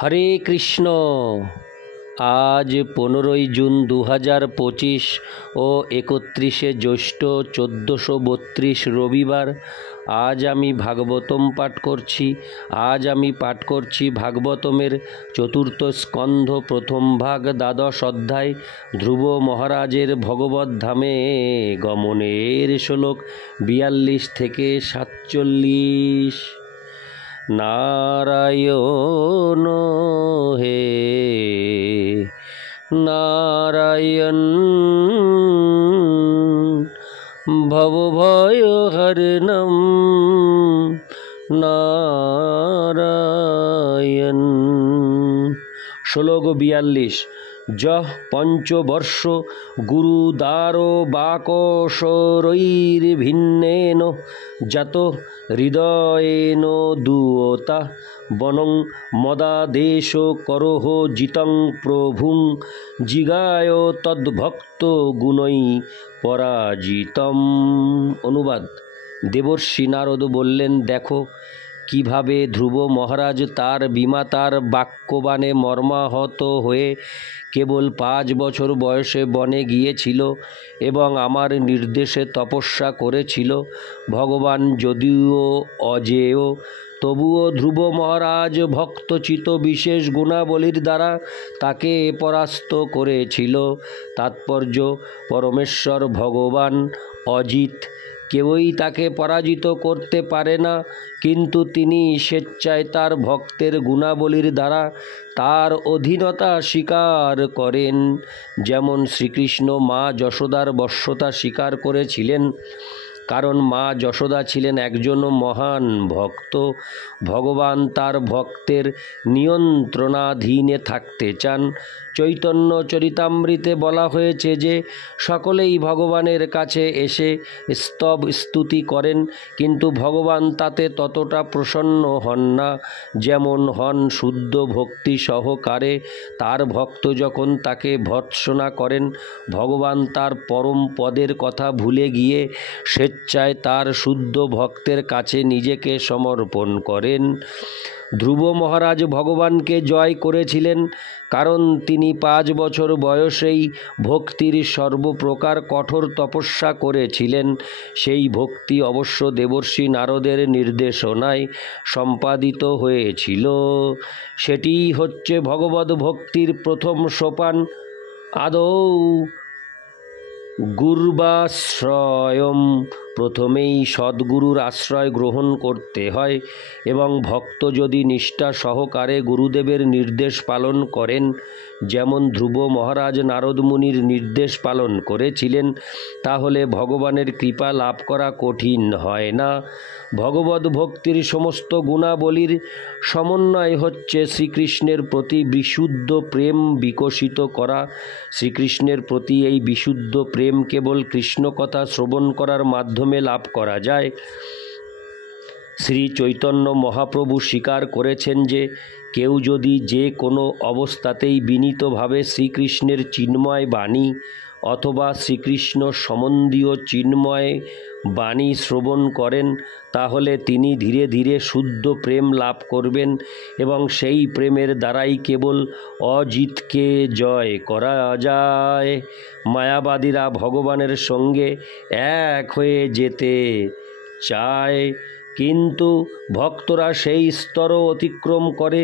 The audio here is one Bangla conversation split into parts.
হরে কৃষ্ণ। আজ 15ই জুন 2025 ও 31শে জ্যৈষ্ঠ 1432 রবিবার। আজ আমি ভাগবতম পাঠ করছি। ভাগবতমের চতুর্থ স্কন্ধ প্রথম ভাগ দ্বাদশ অধ্যায় ধ্রুব মহারাজের ভগবত ধামে গমনের শ্লোক 42 থেকে 47। নারায়ণ হে নারায়ণ ভবভয়হরণম নারায়ণ। শ্লোক 42। যহ পঞ্চবর্ষ গুরুদারো বাকশরৈর্ভিন্নেন যত হৃদয়েন দুয়তা বনং মদাদেশ করোহ জিতং প্রভুং জিগায় তদ্ভক্ত গুণৈ পরাজিতম। অনুবাদ। দেবর্ষি নারদ বললেন, দেখো কিভাবে ধ্রুব মহারাজ তার বিমাতার বাক্যবাণে মর্মাহত হয়ে কেবল 5 বছর বয়সে বনে গিয়েছিল এবং আমার নির্দেশে তপস্যা করেছিল। ভগবান যদিও অজেয়, তবুও ধ্রুব মহারাজ ভক্তচিত বিশেষ গুণাবলীর দ্বারা তাকে পরাস্ত করেছিল। তাৎপর্য: পরমেশ্বর ভগবান অজিত, কেউই তাকে পরাজিত করতে পারে না, কিন্তু তিনি স্বেচ্ছায় তার ভক্তের গুণাবলীর দ্বারা তার অধীনতা স্বীকার করেন। যেমন শ্রীকৃষ্ণ মা যশোদার বশ্যতা স্বীকার করেছিলেন, কারণ মা যশোদা ছিলেন একজন মহান ভক্ত। ভগবান তার ভক্তের নিয়ন্ত্রণাধীনে থাকতে চান। চৈতন্য চরিতামৃতে বলা হয়েছে যে সকলেই ভগবানের কাছে এসে স্তব স্তুতি করেন, কিন্তু ভগবান তাতে ততটা প্রসন্ন হন না যেমন হন শুদ্ধ ভক্তি সহকারে তার ভক্ত যখন তাকে ভর্ৎসনা করেন। ভগবান তার পরম পদের কথা ভুলে গিয়ে স্বেচ্ছায় তার শুদ্ধ ভক্তের কাছে নিজেকে সমর্পণ করেন। ধ্রুব মহারাজ ভগবানকে জয় করেছিলেন কারণ তিনি 5 বছর বয়সেই ভক্তির সর্বপ্রকার কঠোর তপস্যা করেছিলেন। সেই ভক্তি অবশ্য দেবর্ষি নারদের নির্দেশনায় সম্পাদিত হয়েছিল। সেটিই হচ্ছে ভগবদ্ ভক্তির প্রথম সোপান। আদৌ গুর্বাশ্রয়ম, প্রথমেই সদ্গুরুর আশ্রয় গ্রহণ করতে হয় এবং ভক্ত যদি নিষ্ঠা সহকারে গুরুদেবের নির্দেশ পালন করেন, যেমন ধ্রুব মহারাজ নারদ মুনির নির্দেশ পালন করেছিলেন, তাহলে ভগবানের কৃপা লাভ করা কঠিন হয় না। ভগবদ্ ভক্তির সমস্ত গুণাবলীর সমন্বয় হচ্ছে শ্রীকৃষ্ণের প্রতি বিশুদ্ধ প্রেম বিকশিত করা। শ্রীকৃষ্ণের প্রতি এই বিশুদ্ধ প্রেম কেবল কৃষ্ণকথা শ্রবণ করার মাধ্যমে লাভ করা যায়। শ্রী চৈতন্য মহাপ্রভু স্বীকার করেছেন যে কেউ যদি যে কোনো অবস্থাতেই বিনীতভাবে শ্রীকৃষ্ণের চিন্ময় বাণী অথবা শ্রীকৃষ্ণ সম্বন্ধীয় চিন্ময় বাণী শ্রবণ করেন, তাহলে তিনি ধীরে ধীরে শুদ্ধ প্রেম লাভ করবেন এবং সেই প্রেমের দ্বারাই কেবল অজিতকে জয় করা যায়। মায়াবাদীরা ভগবানের সঙ্গে এক হয়ে যেতে চায়, কিন্তু ভক্তরা সেই স্তরও অতিক্রম করে।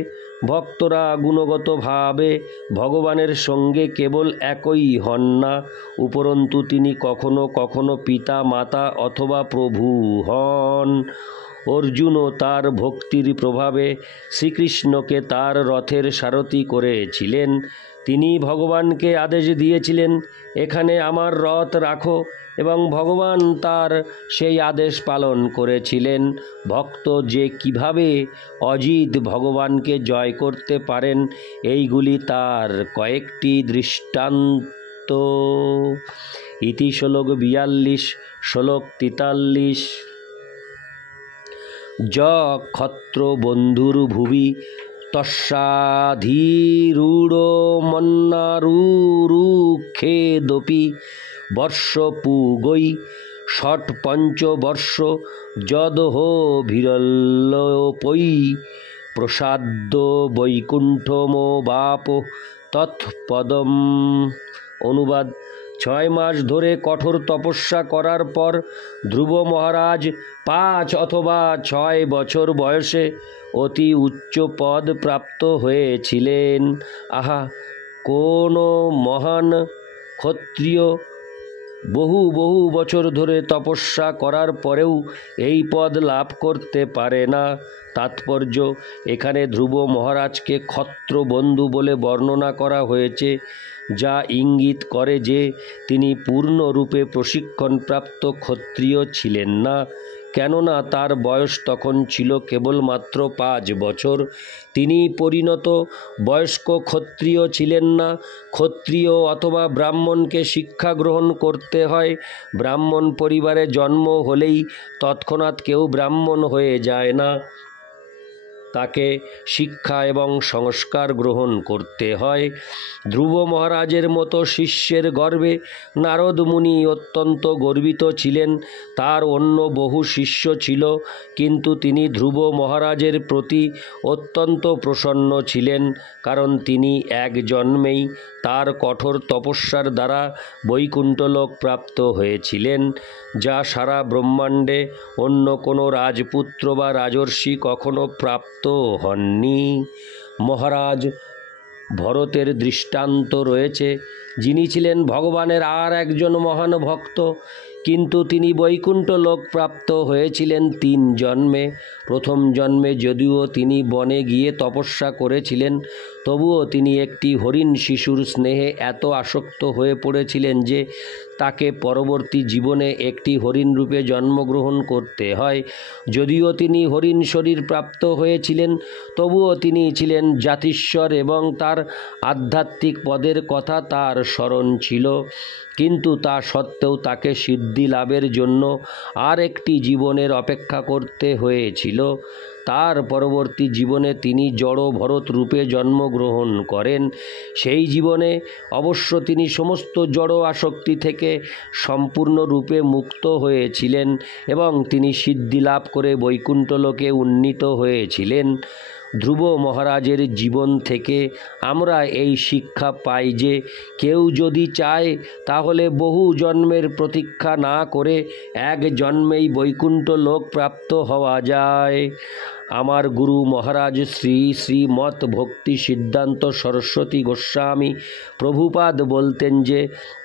ভক্তরা গুণগতভাবে ভগবানের সঙ্গে কেবল একই হন না, উপরন্তু তিনি কখনো কখনো পিতা মাতা অথবা প্রভু হন। অর্জুনও তার ভক্তির প্রভাবে শ্রীকৃষ্ণকে তার রথের সারথি করেছিলেন। তিনি ভগবানকে আদেশ দিয়েছিলেন, এখানে আমার রথ রাখো, এবং ভগবান তার সেই আদেশ পালন করেছিলেন। ভক্ত যে কিভাবে অজিত ভগবানকে জয় করতে পারেন, এইগুলি তার কয়েকটি দৃষ্টান্ত। ইতি শ্লোক 42। শ্লোক 43। য ক্ষত্র বন্ধুর ভুবি তস্যাধিরূঢ় মন্নারুরুক্ষেদপি বর্ষপূগৈ ষট পঞ্চবর্ষ যদহো ভিরল্লোপৈ প্রসাদ্য বৈকুণ্ঠমো বাপ তৎপদম। অনুবাদ: 6 মাস ধরে কঠোর তপস্যা করার পর ধ্রুব মহারাজ 5 অথবা 6 বছর বয়সে অতি উচ্চ পদ প্রাপ্ত হয়েছিলেন। আহা, কোন মহান ক্ষত্রিয় বহু বহু বছর ধরে তপস্যা করার পরেও এই পদ লাভ করতে পারে না। তাৎপর্য: এখানে ধ্রুব মহারাজকে ক্ষত্র বন্ধু বলে বর্ণনা করা হয়েছে, যা ইঙ্গিত করে যে তিনি পূর্ণরূপে প্রশিক্ষণপ্রাপ্ত ক্ষত্রিয় ছিলেন না, কেননা তার বয়স তখন ছিল কেবলমাত্র 5 বছর। তিনি পরিণত বয়স্ক ক্ষত্রিয় ছিলেন না। ক্ষত্রিয় অথবা ব্রাহ্মণকে শিক্ষা গ্রহণ করতে হয়। ব্রাহ্মণ পরিবারে জন্ম হলেই তৎক্ষণাৎ কেউ ব্রাহ্মণ হয়ে যায় না, তাকে শিক্ষা এবং সংস্কার গ্রহণ করতে হয়। ধ্রুব মহারাজের মতো শিষ্যের গর্ভে নারদ মুনি অত্যন্ত গর্বিত ছিলেন। তার অন্য বহু শিষ্য ছিল, কিন্তু তিনি ধ্রুব মহারাজের প্রতি অত্যন্ত প্রসন্ন ছিলেন, কারণ তিনি এক জন্মেই তার কঠোর তপস্যার দ্বারা বৈকুণ্ঠলোক প্রাপ্ত হয়েছিলেন, যা সারা ব্রহ্মাণ্ডে অন্য কোনো রাজপুত্র বা রাজর্ষি কখনো প্রাপ্ত হননি। মহারাজ ভরতের দৃষ্টান্ত রয়েছে, যিনি ছিলেন ভগবানের আর একজন মহান ভক্ত, কিন্তু তিনি বৈকুণ্ঠ লোক প্রাপ্ত হয়েছিলেন 3 জন্মে। প্রথম জন্মে যদিও তিনি বনে গিয়ে তপস্যা করেছিলেন, তবুও তিনি একটি হরিণ শিশুর স্নেহে এত আসক্ত হয়ে পড়েছিলেন যে তাকে পরবর্তী জীবনে একটি হরিণ রূপে জন্মগ্রহণ করতে হয়। যদিও তিনি হরিণ শরীর প্রাপ্ত হয়েছিলেন, তবুও তিনি ছিলেন জাতিশ্বর এবং তার আধ্যাত্মিক পদের কথা তার স্মরণ ছিল। কিন্তু তা সত্ত্বেও তাকে সিদ্ধি লাভের জন্য আর একটি জীবনের অপেক্ষা করতে হয়েছিল। তার পরবর্তী জীবনে তিনি জড় ভরত রূপে জন্মগ্রহণ করেন। সেই জীবনে অবশ্য তিনি সমস্ত জড় আসক্তি থেকে সম্পূর্ণরূপে মুক্ত হয়েছিলেন এবং তিনি সিদ্ধি লাভ করে বৈকুণ্ঠলোকে উন্নীত হয়েছিলেন। ধ্রুব মহারাজের জীবন থেকে আমরা এই শিক্ষা পাই যে কেউ যদি চায় তাহলে বহু জন্মের প্রতীক্ষা না করে এক জন্মেই বৈকুণ্ঠ লোক প্রাপ্ত হওয়া যায়। আমার গুরু মহারাজ শ্রী শ্রীমৎ ভক্তি সিদ্ধান্ত সরস্বতী গোস্বামী প্রভুপাদ বলতেন যে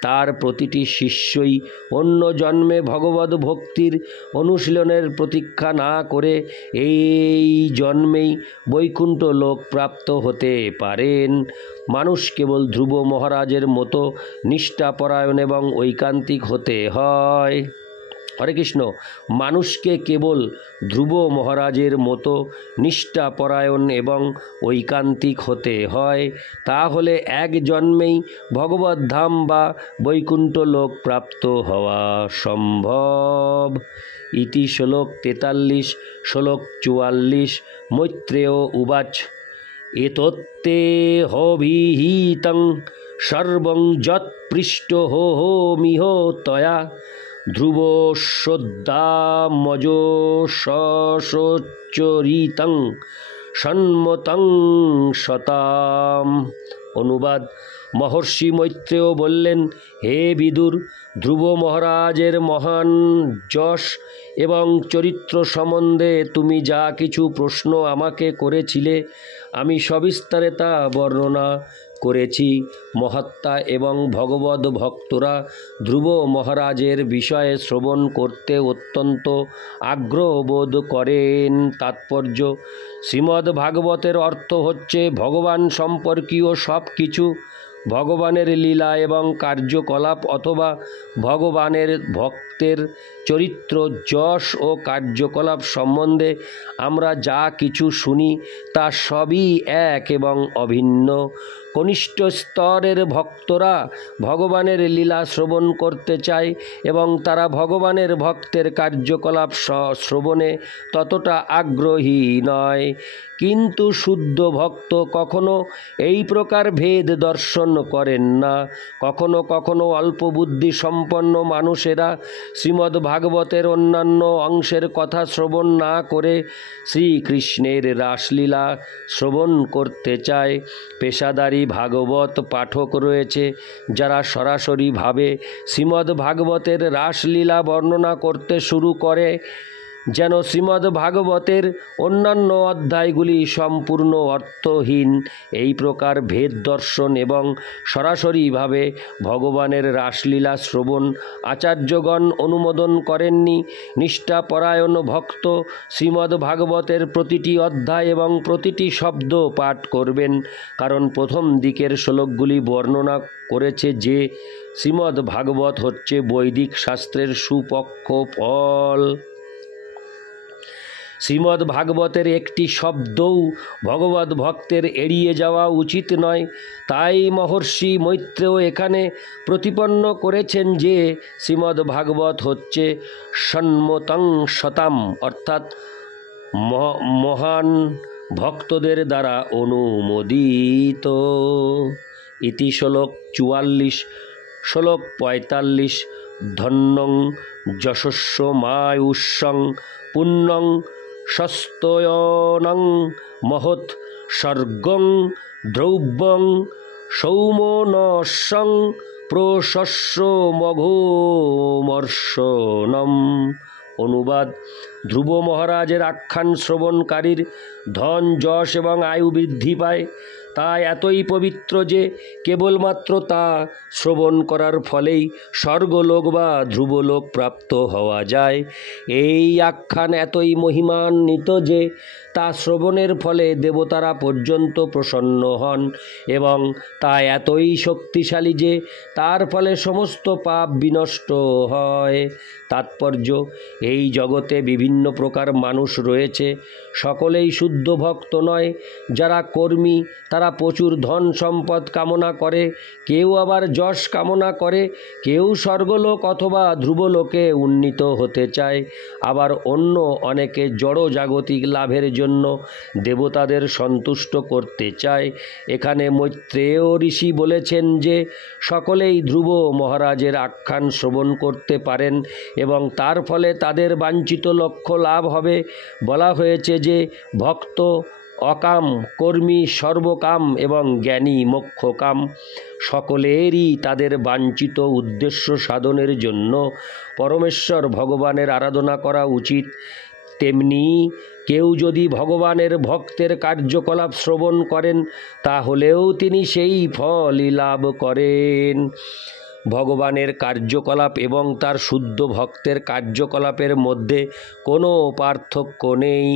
তার প্রতিটি শিষ্যই অন্য জন্মে ভগবদ ভক্তির অনুশীলনের প্রতীক্ষা না করে এই জন্মেই বৈকুণ্ঠ লোক প্রাপ্ত হতে পারেন। মানুষ কেবল ধ্রুব মহারাজের মতো নিষ্ঠাপরায়ণ এবং ঐকান্তিক হতে হয়। হরে কৃষ্ণ। মানুষকে কেবল ধ্রুব মহারাজের মতো নিষ্ঠাপরায়ণ এবং ঐকান্তিক হতে হয়, তাহলে এক জন্মেই ভগবত ধাম বা বৈকুণ্ঠ লোক প্রাপ্ত হওয়া সম্ভব। ইতি শ্লোক 43। শ্লোক 44। মৈত্রেয় উবাচ এতত্তে হবিহিতং সর্বং যৎ পৃষ্ঠোহমিহ তয়া ধ্রুবশ্রদ্ধামজোষচরিতং সন্মতং শতাম। অনুবাদ: মহর্ষি মৈত্রেয় বললেন, হে বিদুর, ধ্রুব মহারাজের মহান যশ এবং চরিত্র সম্বন্ধে তুমি যা কিছু প্রশ্ন আমাকে করেছিলে, আমি সবিস্তারে তা বর্ণনা করেছি। মহাত্মা এবং ভগবদ ভক্তরা ধ্রুব মহারাজের বিষয়ে শ্রবণ করতে অত্যন্ত আগ্রহ বোধ করেন। তাৎপর্য: শ্রীমদ্ ভাগবতের অর্থ হচ্ছে ভগবান সম্পর্কীয় সব কিছু, ভগবানের লীলা এবং কার্যকলাপ অথবা ভগবানের ভক্তের চরিত্র, যশ ও কার্যকলাপ সম্বন্ধে আমরা যা কিছু শুনি তা সবই এক এবং অভিন্ন। কনিষ্ঠ স্তরের ভক্তরা ভগবানের লীলা শ্রবণ করতে চায় এবং তারা ভগবানের ভক্তের কার্যকলাপ শ্রবণে ততটা আগ্রহী নয়। কিন্তু শুদ্ধ ভক্ত কখনো এই প্রকার ভেদ দর্শন করেন না। কখনো কখনো অল্প বুদ্ধি সম্পন্ন মানুষেরা শ্রীমদ্ ভাগবতের অন্যান্য অংশের কথা শ্রবণ না করে শ্রীকৃষ্ণের রাসলীলা শ্রবণ করতে চায়। পেশাদারী ভাগবত পাঠক রয়েছে যারা সরাসরিভাবে শ্রীমদ্ ভাগবতের রাসলীলা বর্ণনা করতে শুরু করে, যেন শ্রীমদ্ ভাগবতের অন্যান্য অধ্যায়গুলি সম্পূর্ণ অর্থহীন। এই প্রকার ভেদ দর্শন এবং সরাসরিভাবে ভগবানের রাসলীলা শ্রবণ আচার্যগণ অনুমোদন করেননি। নিষ্ঠাপরায়ণ ভক্ত শ্রীমদ্ ভাগবতের প্রতিটি অধ্যায় এবং প্রতিটি শব্দ পাঠ করবেন, কারণ প্রথম দিকের শ্লোকগুলি বর্ণনা করেছে যে শ্রীমদ্ ভাগবত হচ্ছে বৈদিক শাস্ত্রের সুপক্ষ ফল। শ্রীমদ্ ভাগবতের একটি শব্দও ভগবত ভক্তের এড়িয়ে যাওয়া উচিত নয়। তাই মহর্ষি মৈত্রেয় এখানে প্রতিপন্ন করেছেন যে শ্রীমদ্ ভাগবত হচ্ছে সন্মতং শতাম, অর্থাৎ মহান ভক্তদের দ্বারা অনুমোদিত। ইতি শ্লোক 44। শ্লোক 45। ধন্যং যশস্বমায়ুষ্যং পুণ্যং সস্তয়নং মহৎ স্বর্গং দ্রব্যং সৌমনসং প্রশস্যমঘোমর্ষণম। অনুবাদ: ধ্রুব মহারাজের আখ্যান শ্রবণকারীর ধন, যশ এবং আয়ু বৃদ্ধি পায়। তা এতই পবিত্র যে কেবলমাত্র তা শ্রবণ করার ফলেই স্বর্গলোক বা ধ্রুবলোক প্রাপ্ত হওয়া যায়। এই আখ্যান এতই মহিমান্বিত যে তা শ্রবণের ফলে দেবতারা পর্যন্ত প্রসন্ন হন, এবং তা এতই শক্তিশালী যে তার ফলে সমস্ত পাপ বিনষ্ট হয়। তাৎপর্য: এই জগতে বিভিন্ন প্রকার মানুষ রয়েছে। সকলেই শুদ্ধ ভক্ত নয়। যারা কর্মী তারা প্রচুর ধন সম্পদ কামনা করে, কেউ আবার যশ কামনা করে, কেউ স্বর্গলোক অথবা ধ্রুবলোকে উন্নীত হতে চায়, আবার অন্য অনেকে জড় জাগতিক লাভের জন্য দেবতাদের সন্তুষ্ট করতে চায়। এখানে মৈত্রেয় ঋষি বলেছেন যে সকলেই ধ্রুব মহারাজের আখ্যান শ্রবণ করতে পারেন এবং তার ফলে তাদের বাঞ্ছিত লক্ষ্য লাভ হবে। বলা হয়েছে যে ভক্ত অকাম, কর্মী সর্বকাম এবং জ্ঞানী মোক্ষকাম। সকলেরই তাদের বাঞ্ছিত উদ্দেশ্য সাধনের জন্য পরমেশ্বর ভগবানের আরাধনা করা উচিত। তেমনি কেউ যদি ভগবানের ভক্তের কার্যকলাপ শ্রবণ করেন তাহলেও তিনি সেই ফলই লাভ করেন। ভগবানের কার্যকলাপ এবং তার শুদ্ধ ভক্তের কার্যকলাপের মধ্যে কোনো পার্থক্য নেই।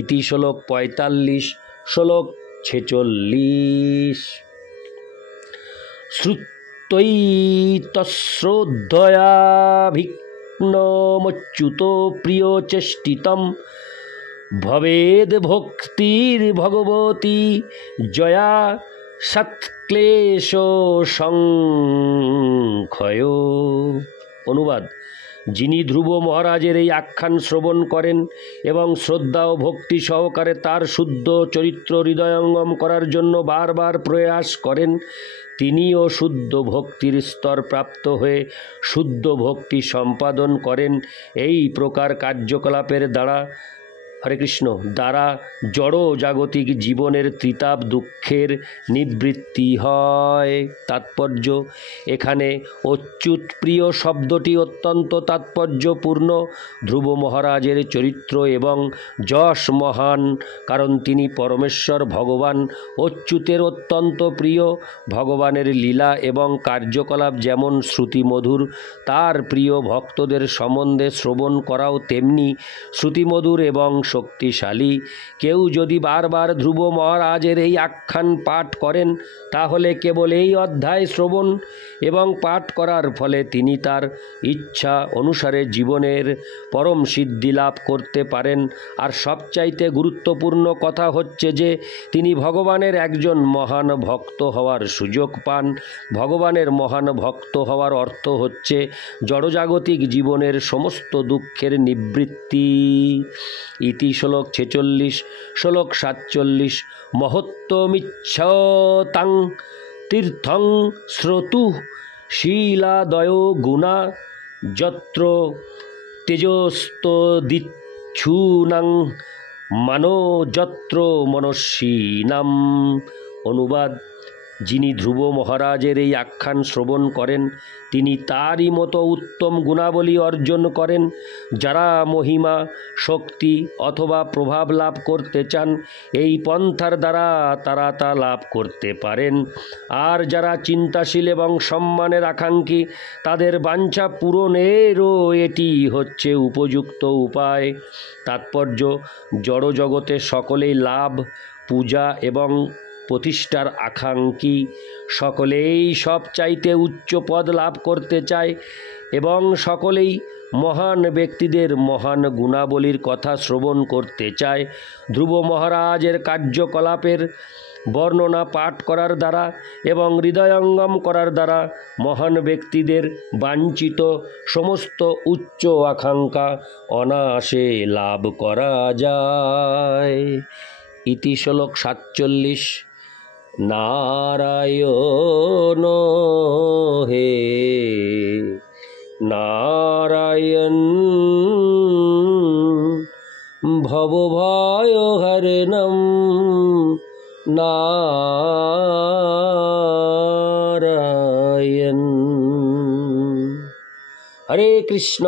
ইতি শ্লোক 45। শ্লোক 46। শ্রুত্যৈতশ্রদ্ধয়াভিঘ্নমচ্যুত প্রিয়চেষ্টিতম ভবেদ ভক্তির ভগবতী জয়া সৎক্লেশ সংক্ষয়। অনুবাদ: যিনি ধ্রুব মহারাজের এই আখ্যান শ্রবণ করেন এবং শ্রদ্ধা ও ভক্তি সহকারে তার শুদ্ধ চরিত্র হৃদয়ঙ্গম করার জন্য বারবার প্রয়াস করেন, তিনিও শুদ্ধ ভক্তির স্তর প্রাপ্ত হয়ে শুদ্ধ ভক্তি সম্পাদন করেন। এই প্রকার কার্যকলাপের দ্বারা দ্বারা জড় জাগতিক জীবনের ত্রিতাপ দুঃখের নিবৃত্তি হয়। তাৎপর্য: এখানে অচ্যুত প্রিয় শব্দটি অত্যন্ত তাৎপর্যপূর্ণ। ধ্রুব মহারাজের চরিত্র এবং যশ মহান, কারণ তিনি পরমেশ্বর ভগবান অচ্যুতের অত্যন্ত প্রিয়। ভগবানের লীলা এবং কার্যকলাপ যেমন শ্রুতিমধুর, তার প্রিয় ভক্তদের সম্বন্ধে শ্রবণ করাও তেমনি শ্রুতিমধুর এবং শক্তিশালী। কেউ যদি বারবার ধ্রুব মহারাজের এই আখ্যান পাঠ করেন তাহলে কেবল এই অধ্যায় শ্রবণ এবং পাঠ করার ফলে তিনি তার ইচ্ছা অনুসারে জীবনের পরম সিদ্ধি লাভ করতে পারেন। আর সবচাইতে গুরুত্বপূর্ণ কথা হচ্ছে যে তিনি ভগবানের একজন মহান ভক্ত হওয়ার সুযোগ পান। ভগবানের মহান ভক্ত হওয়ার অর্থ হচ্ছে জড়জাগতিক জীবনের সমস্ত দুঃখের নিবৃত্তি। ইতি শ্লোক 46। শ্লোক 47। মহত্ত্বমিচ্ছতাং তীর্থং শ্রোতু শীলাদয় গুণা যত্র তেজস্তদিচ্ছূনাং মানো যত্র মনস্বীনাম। অনুবাদ: যিনি ধ্রুব মহারাজের এই আখ্যান শ্রবণ করেন তিনি তারই মতো উত্তম গুণাবলী অর্জন করেন। যারা মহিমা, শক্তি অথবা প্রভাব লাভ করতে চান এই পন্থার দ্বারা তারা তা লাভ করতে পারেন। আর যারা চিন্তাশীল এবং সম্মানের আকাঙ্ক্ষী তাদের বাঞ্ছা পূরণেরও এটি হচ্ছে উপযুক্ত উপায়। তাৎপর্য: জড়জগতে সকলেই লাভ, পূজা এবং প্রতিষ্ঠার আকাঙ্ক্ষী। সকলেই সব চাইতে উচ্চ পদ লাভ করতে চায় এবং সকলেই মহান ব্যক্তিদের মহান গুণাবলীর কথা শ্রবণ করতে চায়। ধ্রুব মহারাজের কার্যকলাপের বর্ণনা পাঠ করার দ্বারা এবং হৃদয়ঙ্গম করার দ্বারা মহান ব্যক্তিদের বাঞ্ছিত সমস্ত উচ্চ আকাঙ্ক্ষা অনায়াসে লাভ করা যায়। ইতি শ্লোক 47। নারায়ণ হে নারায়ণ ভবভয়হরণম নারায়ণ। হরে কৃষ্ণ।